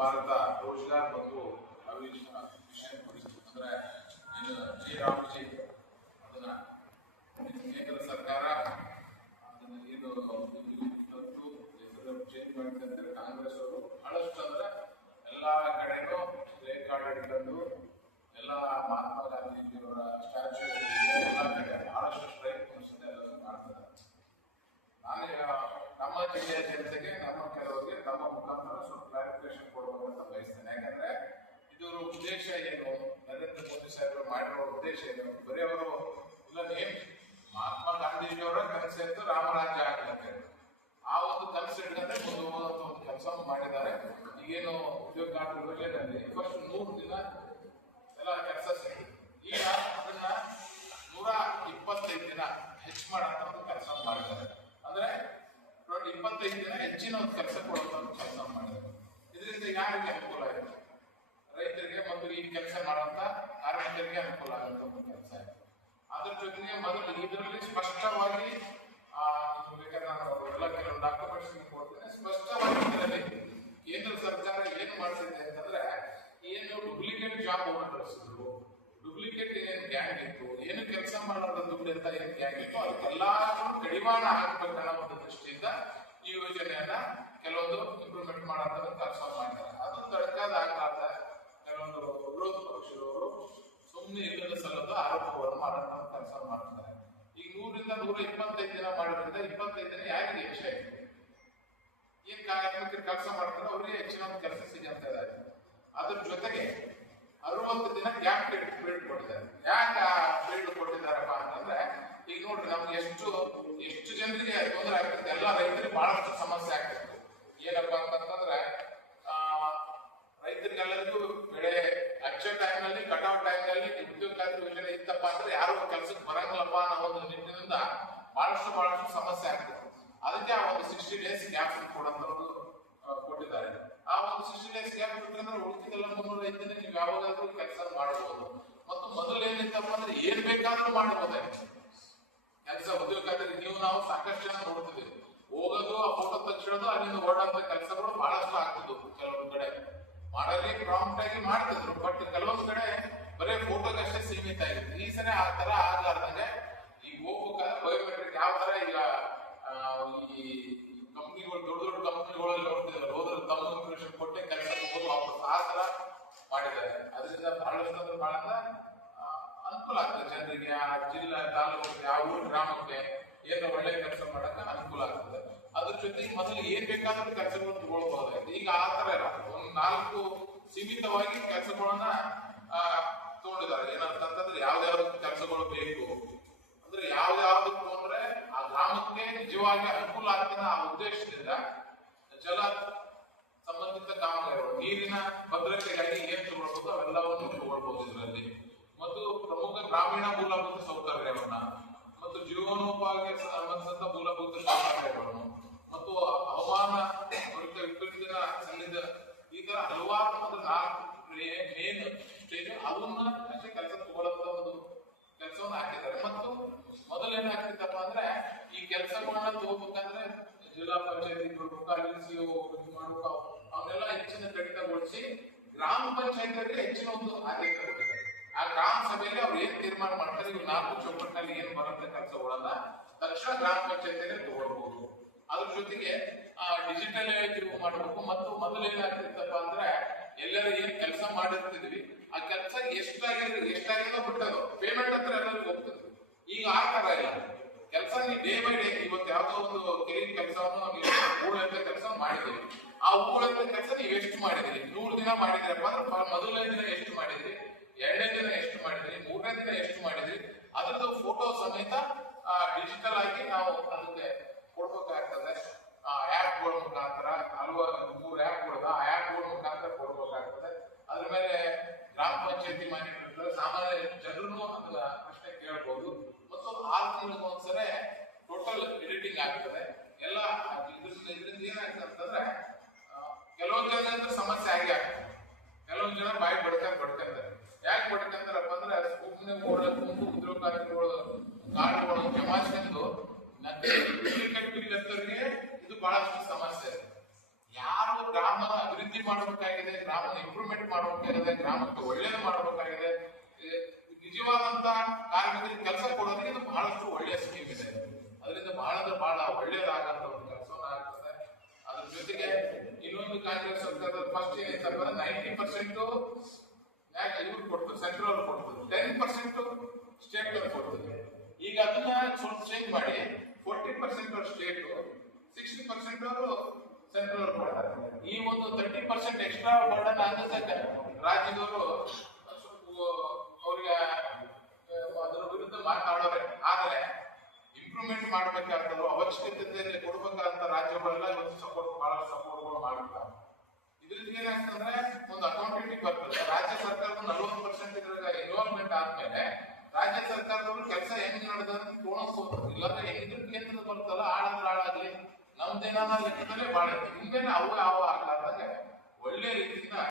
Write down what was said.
ಭಾರತ ರೋಜ್ಗಾರ್ ಮತ್ತು ಮಿಷನ್ ಅಂದ್ರೆ ಏನು ಶ್ರೀರಾಮ್ಜಿ ಅದನ್ನ ಕೇಂದ್ರ ಸರ್ಕಾರ ಅದನ್ನ ಏನು ಇವತ್ತು ಹೆಸರು ಚೇಂಜ್ ಮಾಡ್ತಾರೆ ಕಾಂಗ್ರೆಸ್ ಅವರು ಬಹಳಷ್ಟು ಅಂದ್ರೆ ಎಲ್ಲಾ ಕಡೆನೂ ಪ್ಲೇ ಕಾರ್ಡ್ ಇಟ್ಕೊಂಡು ಎಲ್ಲ ಮಹಾತ್ಮ ಗಾಂಧೀಜಿಯವರ ಸ್ಟ್ಯಾಚ್ಯೂ ಎಲ್ಲ ಕಡೆ ಬಹಳಷ್ಟು ಸ್ಟ್ರೈಕ್ ಎಲ್ಲರೂ ಮಾಡ್ತಾರೆ. ನಾನು ನಮ್ಮ ಜಿಲ್ಲೆಯ ಜನತೆಗೆ ನಮ್ಮ ಕೆಲವರಿಗೆ ನಮ್ಮ ಮುಖಾಂತರ ಸ್ವಲ್ಪ ಕ್ಲಾರಿಫಿಕೇಶನ್ ಕೊಡಬೇಕಂತ ಬಯಸ್ತೇನೆ. ಯಾಕಂದ್ರೆ ಇದರ ಉದ್ದೇಶ ಏನು, ನರೇಂದ್ರ ಮೋದಿ ಸಾಹೇಬರು ಮಾಡಿರೋ ಉದ್ದೇಶ ಏನು, ಬರೀ ಅವರು ಇಲ್ಲ ನೇಮ್ ಮಹಾತ್ಮ ಗಾಂಧೀಜಿಯವರ ಕನಸು ಇತ್ತು ರಾಮರಾಜ್ಯ ಆಗಲಿಕ್ಕೆ, ಆ ಒಂದು ಕನಸು ಹಿಡಿದ್ರೆ ಮುಂದೆ ಹೋಗುವಂತ ಒಂದು ಕೆಲಸವನ್ನು ಮಾಡಿದ್ದಾರೆ. ಈಗೇನು ಉದ್ಯೋಗ ಖಾತ್ರಿ ಯೋಜನೆಯಲ್ಲಿ ಫಸ್ಟ್ 100 ದಿನ ಎಲ್ಲ ಕೆಲಸ ಸಿಗುತ್ತೆ. ಈಗ ಅದನ್ನ 125 ದಿನ ಹೆಚ್ಚು ಮಾಡಂತ ಒಂದು ಕೆಲಸ ಮಾಡಿದ್ದಾರೆ. ಅಂದ್ರೆ 25 ದಿನ ಹೆಚ್ಚಿನ ಒಂದು ಕೆಲಸ ಕೊಡುವಂತ ಒಂದು ಕೆಲಸ ಮಾಡಿದ್ದಾರೆ. ಇದರಿಂದ ಯಾರಿಗೆ ಅನುಕೂಲ ಆಯಿತು? ರೈತರಿಗೆ ಮತ್ತು ಈ ಕೆಲಸ ಮಾಡುವಂತ ಕಾರ್ಮಿಕರಿಗೆ ಅನುಕೂಲ ಆಗುವಂತ ಒಂದು ಕೆಲಸ ಆಯಿತು. ಅದ್ರ ಜೊತೆಗೆ ಮೊದಲು ಇದರಲ್ಲಿ ಸ್ಪಷ್ಟವಾಗಿ ಬೇಕಾದ್ರೆ ನಾನು ಎಲ್ಲ ಕೆಲವು ಡಾಕ್ಯುಮೆಂಟ್ಸ್ ಕೊಡ್ತೇನೆ. ಸ್ಪಷ್ಟವಾಗಿ ಇದರಲ್ಲಿ ಕೇಂದ್ರ ಸರ್ಕಾರ ಏನು ಮಾಡ್ತಿದೆ ಅಂತಂದ್ರೆ ಏನು ಡೂಪ್ಲಿಕೇಟ್ ಜಾಬ್ ಕಳಿಸಿದ್ರು, ಡೂಪ್ಲಿಕೇಟ್ ಏನ್ ಗ್ಯಾಂಗ್ ಇತ್ತು, ಏನು ಕೆಲಸ ಮಾಡೋದ್ರ ದುಡ್ಡು ಅಂತ ಏನ್ ಗ್ಯಾಂಗ್ ಇತ್ತು ಅದಕ್ಕೆಲ್ಲಾದ್ರೂ ಕಡಿವಾಣ ಹಾಕ್ಬೇಕನ್ನೋ ಒಂದು ದೃಷ್ಟಿಯಿಂದ ಈ ಯೋಜನೆಯನ್ನ ಕೆಲವೊಂದು ಇಂಪ್ರೂವ್ಮೆಂಟ್ ಮಾಡೋದ್ರ ಕೆಲಸ ಮಾಡಿದ್ದಾರೆ. ಅದು ತಡಕಾದ ಕೆಲವೊಂದು ವಿರೋಧ ಪಕ್ಷದವರು ಸುಮ್ಮನೆ ಇಲ್ಲದ ಸಲ್ಲದ ಆರೋಪಗಳನ್ನು ಮಾಡೋಂಥ ಕೆಲಸ ಮಾಡ್ತಾರೆ. ಈಗ 100ರಿಂದ 125 ದಿನ ಮಾಡೋದ್ರಿಂದ 25 ದಿನ ಯಾರಿಗೆ ಹೆಚ್ಚೆ ಏನ್ ಕಾರ್ಮಿಕರು ಕೆಲಸ ಮಾಡ್ತಾರೆ ಅವ್ರಿಗೆ ಹೆಚ್ಚಿನ ಒಂದು ಕೆಲಸ ಸಿಗಂತ ಇದೆ. ಅದ್ರ ಜೊತೆಗೆ 60 ದಿನ ಗ್ಯಾಪ್ ಪೀರಿಯಡ್ ಕೊಟ್ಟಿದ್ದಾರೆ. ಯಾಕೆ ಆ ಪೀರಿಯಡ್ ಕೊಟ್ಟಿದ್ದಾರಪ್ಪ ಅಂತಂದ್ರೆ ಈಗ ನೋಡ್ರಿ ನಮ್ಗೆ ಎಷ್ಟು ಜನರಿಗೆ ತೊಂದರೆ ಆಗ್ತದೆ, ಎಲ್ಲ ರೈತರಿಗೆ ಬಹಳಷ್ಟು ಸಮಸ್ಯೆ ಆಗ್ತಿತ್ತು. ಏನಪ್ಪಾ ಅಂತಂದ್ರೆ ರೈತರಿಗೆಲ್ಲರಿಗೂ ಬೆಳೆ ಅಚ್ಚ ಟೈಮ್ನಲ್ಲಿ ಕಟಾವ್ ಟೈಮ್ನಲ್ಲಿ ಉದ್ಯೋಗ ಖಾತ್ರಿ ಯೋಜನೆ ಇತ್ತಪ್ಪ ಅಂದ್ರೆ ಯಾರು ಕೆಲಸಕ್ಕೆ ಬರಂಗಿಲ್ಲಪ್ಪ ಅನ್ನೋ ಒಂದು ನಿಟ್ಟಿನಿಂದ ಬಹಳಷ್ಟು ಸಮಸ್ಯೆ ಆಗ್ತಿತ್ತು. ಅದಕ್ಕೆ ಆ ಒಂದು 60 days ಗ್ಯಾಪ್ ಕೊಡುವಂತದ್ದು ಕೊಟ್ಟಿದ್ದಾರೆ. ಆ ಒಂದು 60 days ಗ್ಯಾಪ್ ಬಿಟ್ಟರೆ ಉಳಿದಿದ್ದೆಲ್ಲ 305 ದಿನ ನೀವು ಯಾವಾಗಾದ್ರೂ ಕೆಲಸ ಮಾಡಬಹುದು. ಮತ್ತು ಮೊದಲು ಏನಿತ್ತಪ್ಪ ಅಂದ್ರೆ ಏನ್ ಬೇಕಾದ್ರೂ ಮಾಡಬಹುದೇ ಕೆಲಸ ಉದ್ಯೋಗ ಖಾತ್ರಿ. ನೀವು ನಾವು ಸಾಕಷ್ಟು ಜನ ನೋಡ್ತಿದ್ದೀವಿ, ಹೋಗೋದು ಆ ಫೋಟೋ ತಕ್ಷಣದು ಅಲ್ಲಿಂದ ಓಡಾಡುವ ಕೆಲಸಗಳು ಬಹಳಷ್ಟು ಆಗ್ತಿದ್ವು. ಕೆಲವೊಂದು ಕಡೆ ಮಾಡಲಿ ಪ್ರಾಂಪ್ಟ್ ಆಗಿ ಮಾಡ್ತಿದ್ರು, ಬಟ್ ಕೆಲವೊಂದು ಕಡೆ ಬರೀ ಫೋಟೋಗೆ ಅಷ್ಟೇ ಸೀಮಿತ ಆಗಿತ್ತು. ಈ ಸರಿ ಆ ತರ ಆಗ್ಲಾರ್ದಂಗೆ ಈಗ ಹೋಗ್ಬೇಕಾದ್ರೆ ಬಯೋಮೆಟ್ರಿಕ್ ಯಾವ ತರ ಈಗ ಈ ಕಂಪ್ನಿಗಳು ದೊಡ್ಡ ಕಂಪ್ನಿಗಳಲ್ಲಿ ಹೋಗ್ತಿದ್ದಾರೆ, ಹೋದ್ರೆ ತಮ್ಮ ಇನ್ಫಾರ್ಮೇಶನ್ ಕೊಟ್ಟೆ ಕೆಲಸ ಹೋಗೋದು ವಾಪಸ್ ಆ ತರ ಮಾಡಿದ್ದಾರೆ. ಅದರಿಂದ ಬಹಳಷ್ಟು ಅಂದ್ರೆ ಬಹಳ ಅನುಕೂಲ ಆಗ್ತದೆ ಜನರಿಗೆ, ಆ ಜಿಲ್ಲಾ ತಾಲೂಕಿಗೆ, ಆ ಊರು ಗ್ರಾಮಕ್ಕೆ ಏನೋ ಒಳ್ಳೆ ಕೆಲಸ ಮಾಡಕ್ಕೆ ಅನುಕೂಲ ಆಗ್ತದೆ. ಅದ್ರ ಜೊತೆಗೆ ಮೊದಲು ಏನ್ ಬೇಕಾದ್ರೂ ಕೆಲಸಗಳು ತಗೊಳ್ಬಹುದಾಗಿದೆ. ಈಗ ಆ ತರ ಇಲ್ಲ, ಒಂದು 4 ಸೀಮಿತವಾಗಿ ಕೆಲಸಗಳನ್ನ ತಗೊಂಡಿದ್ದಾರೆ. ಏನಂತಂದ್ರೆ ಯಾವ್ದಾವ್ದು ಕೆಲಸಗಳು ಬೇಕು ಅಂದ್ರೆ ಯಾವ್ದಾವ್ದಕ್ಕೂ ಅಂದ್ರೆ ಆ ಗ್ರಾಮಕ್ಕೆ ನಿಜವಾಗಿ ಅನುಕೂಲ ಆಗ್ತದೆ ಆ ಉದ್ದೇಶದಿಂದ ಜಲ ಸಂಬಂಧಿತ ಕಾಮಗಾರಿಗಳು, ನೀರಿನ ಭದ್ರತೆಗಾಗಿ ಏನ್ ತಗೊಳ್ಬಹುದು ಅವೆಲ್ಲವನ್ನು ತಗೊಳ್ಬಹುದು ಇದರಲ್ಲಿ. ಮತ್ತು ಪ್ರಮುಖ ಗ್ರಾಮೀಣ ಮೂಲಭೂತ ಸೌಕರ್ಯವನ್ನ ಮತ್ತು ಜೀವನೋಪಾಯಕ್ಕೆ ಸಂಬಂಧಿಸಿದ ಮೂಲಭೂತ ಸೌಕರ್ಯಗಳನ್ನು ಮತ್ತು ಹವಾಮಾನ ವಿಪರೀತ ಸಲ್ಲಿದ ಈ ತರ ಹಲವಾರು ಒಂದು 4 ಮೇನ್ ಸ್ಟೇಜ್ ಅವನ್ನ ಅಷ್ಟೇ ಕೆಲಸ ತಗೊಳ್ಳೋದ ಒಂದು ಕೆಲಸವನ್ನ ಹಾಕಿದ್ದಾರೆ. ಮತ್ತು ಮೊದಲು ಏನಾಗ್ತಿತ್ತಪ್ಪ ಅಂದ್ರೆ ಈ ಕೆಲಸಗಳನ್ನ ತಗೋಬೇಕಂದ್ರೆ ಜಿಲ್ಲಾ ಪಂಚಾಯತಿ ಮಾಡ್ಬೇಕು, ಅವನ್ನೆಲ್ಲ ಹೆಚ್ಚಿನ ಕಡಿತಗೊಳಿಸಿ ಗ್ರಾಮ ಪಂಚಾಯತಿಗೆ ಹೆಚ್ಚಿನ ಒಂದು ಆದ್ಯತೆ ಕೊಟ್ಟಿದ್ದಾರೆ. ಆ ಗ್ರಾಮ ಸಭೆಯಲ್ಲಿ ಅವ್ರು ಏನ್ ತೀರ್ಮಾನ ಮಾಡ್ತಾರೆ, ಇವು 4 ಚೌಕಟ್ಟಿನಲ್ಲಿ ಏನ್ ಬರುತ್ತೆ ಕೆಲಸಗಳನ್ನ ತಕ್ಷಣ ಗ್ರಾಮ ಪಂಚಾಯತಿಗೆ ತಗೊಳ್ಬಹುದು. ಅದ್ರ ಜೊತೆಗೆ ಡಿಜಿಟಲೈಸ್ ಮಾಡಬೇಕು. ಮತ್ತು ಮೊದಲು ಏನಾಗ್ತಿತ್ತಪ್ಪ ಅಂದ್ರೆ ಎಲ್ಲರೂ ಏನ್ ಕೆಲಸ ಮಾಡಿರ್ತಿದ್ವಿ ಆ ಕೆಲಸ ಎಷ್ಟಾಗಿರೋ ಬಿಟ್ಟದು ಪೇಮೆಂಟ್ ಹತ್ರ ಎಲ್ಲರಿಗೂ ಹೋಗ್ತದೆ. ಈಗ ಆ ತರ ಇಲ್ಲ, ಕೆಲಸ ನೀವು ಡೇ ಬೈ ಡೇ ಇವತ್ತು ಯಾವ್ದೋ ಒಂದು ಕೆರಿ ಕೆಲಸವನ್ನು ಊಳಂತ ಕೆಲಸ ಮಾಡಿದ್ರಿ, ಆ ಊಳಂತ ಕೆಲಸ ನೀವು ಎಷ್ಟು ಮಾಡಿದ್ರಿ, 100 ದಿನ ಮಾಡಿದ್ರಪ್ಪ ಅಂದ್ರೆ ಮೊದಲನೇ ದಿನ ಎಷ್ಟು ಮಾಡಿದ್ರಿ, 2ನೇ ದಿನ ಎಷ್ಟು ಮಾಡಿದ್ರಿ, 3ನೇ ದಿನ ಎಷ್ಟು ಮಾಡಿದ್ರಿ, ಅದ್ರದ್ದು ಫೋಟೋ ಸಮೇತ ಡಿಜಿಟಲ್ ಆಗಿ ನಾವು ಅದಕ್ಕೆ ಕೊಡ್ಬೇಕಾಗ್ತದೆ. ಆ್ಯಪ್ಗಳ ಮುಖಾಂತರ 3 ಆ್ಯಪ್ಗಳು ಆ ಆ್ಯಪ್ಗಳ ಮುಖಾಂತರ ಕೊಡ್ಬೇಕಾಗ್ತದೆ. ಅದ್ರ ಮೇಲೆ ಗ್ರಾಮ ಪಂಚಾಯತಿ ಮಾಡಿರ್ತಾರೆ, ಸಾಮಾನ್ಯ ಜನರು ಅದನ್ನ ಪ್ರಶ್ನೆ ಕೇಳ್ಬೋದು. ಮತ್ತು 6 ತಿಂಗಳಿಗೆ ಒಂದ್ಸರಿ ಟೋಟಲ್ ಎಡಿಟಿಂಗ್ ಆಗ್ತದೆ ಎಲ್ಲ. ಇದರಿಂದ ಏನಾಗ್ತದೆ ಅಂತಂದ್ರೆ ಕೆಲವೊಂದು ಜನ ಸಮಸ್ಯೆ ಆಗಿ ಆಗ್ತದೆ, ಕೆಲವೊಂದು ಜನ ಬಾಯಿ ಬಡ್ಕೊಂತಾರೆ. ಯಾಕೆ ಬಡ್ಕೊಂತಾರಪ್ಪ ಅಂದ್ರೆ ಸುಮ್ಮನೆ ಉದ್ಯೋಗ ಕಾರ್ಡ್ಗಳು ಜಮಾಯಿಸ್ಕೊಂಡು ಡೂಪ್ಲಿಕೇಟ್ ಬಿಲ್ ಇದು ಬಹಳಷ್ಟು ಸಮಸ್ಯೆ. ಯಾರು ಗ್ರಾಮದ ಅಭಿವೃದ್ಧಿ ಮಾಡಬೇಕಾಗಿದೆ, ಗ್ರಾಮದ ಇಂಪ್ರೂವ್ಮೆಂಟ್ ಮಾಡಬೇಕಾಗಿದೆ, ಗ್ರಾಮಕ್ಕೆ ಒಳ್ಳೇದು ಮಾಡಬೇಕಾಗಿದೆ. ನಿಜವಾದಂತ ಕಾರ್ಮಿಕರಿಗೆ ಕೆಲಸ ಕೊಡೋದಕ್ಕೆ ಇದು ಬಹಳಷ್ಟು ಒಳ್ಳೆಯ ಸ್ಕೀಮ್ ಇದೆ. ಅದರಿಂದ ಬಹಳ ಒಳ್ಳೇದಾಗಂತ ಒಂದು ಕೆಲಸವನ್ನ ಆಗ್ತದೆ. ಅದ್ರ ಜೊತೆಗೆ ಇನ್ನೊಂದು ಕಾಂಗ್ರೆಸ್ ಸರ್ಕಾರದ ಫಸ್ಟ್ ಏನೈತಪ್ಪ 90% ಇವ್ರು ಕೊಡ್ತಾರೆ, ಸೆಂಟ್ರಲ್ ಕೊಡ್ತದೆ, 10% ಸ್ಟೇಟ್ ಕೊಡ್ತದೆ. ಈಗ ಅದನ್ನ ಸ್ವಲ್ಪ ಚೇಂಜ್ ಮಾಡಿ 40% ಸ್ಟೇಟ್, 60% ಅವರು ಸೆಂಟ್ರಲ್ ಕೊಡ್ತಾರೆ. ಈ ಒಂದು 30% ಎಕ್ಸ್ಟ್ರಾ ಬರ್ಡನ್ ಆಗಕ್ಕೆ ರಾಜ್ಯದವರು ಅವ್ರಿಗೆ ಅದರ ವಿರುದ್ಧ ಮಾತಾಡೋರೆ. ಆದ್ರೆ ಇಂಪ್ರೂವ್ಮೆಂಟ್ ಮಾಡ್ಬೇಕಾಗ್ತದೋ ಅವಶ್ಯಕತೆಯಲ್ಲಿ ಕೊಡ್ಬೇಕಂತ ರಾಜ್ಯಗಳೆಲ್ಲ ಇವತ್ತು ಬಹಳ ಸಪೋರ್ಟ್ಗಳು ಮಾಡ್ತಾರೆ. ಇದ್ರಿಂದ ಏನಾಗ್ತಂದ್ರೆ ಒಂದು ಅಕೌಂಟಬಿಲಿಟಿ ಬರ್ತದೆ. ರಾಜ್ಯ ಸರ್ಕಾರದ 40% ಇದ್ರಾಗ ಇನ್ವಾಲ್ವ್ಮೆಂಟ್ ಆದ್ಮೇಲೆ ರಾಜ್ಯ ಸರ್ಕಾರದವರು ಕೆಲಸ ಹೆಂಗ್ ನಡೆದ ತೋಣಿಸ್ಬೋದು. ಇಲ್ಲಾಂದ್ರೆ ಹೆಂಗಿದ್ರು ಕೇಂದ್ರದ ಬರ್ತಲ್ಲ, ಆಳಾಗ್ಲಿ ನಮ್ದೇನ ಲೆಕ್ಕದಲ್ಲೇ ಬಾಳ ಹಿಂಗೇನೆ ಅವು ಆಗ್ಲಾರ್ದಂಗೆ ಒಳ್ಳೆ ರೀತಿಯಿಂದ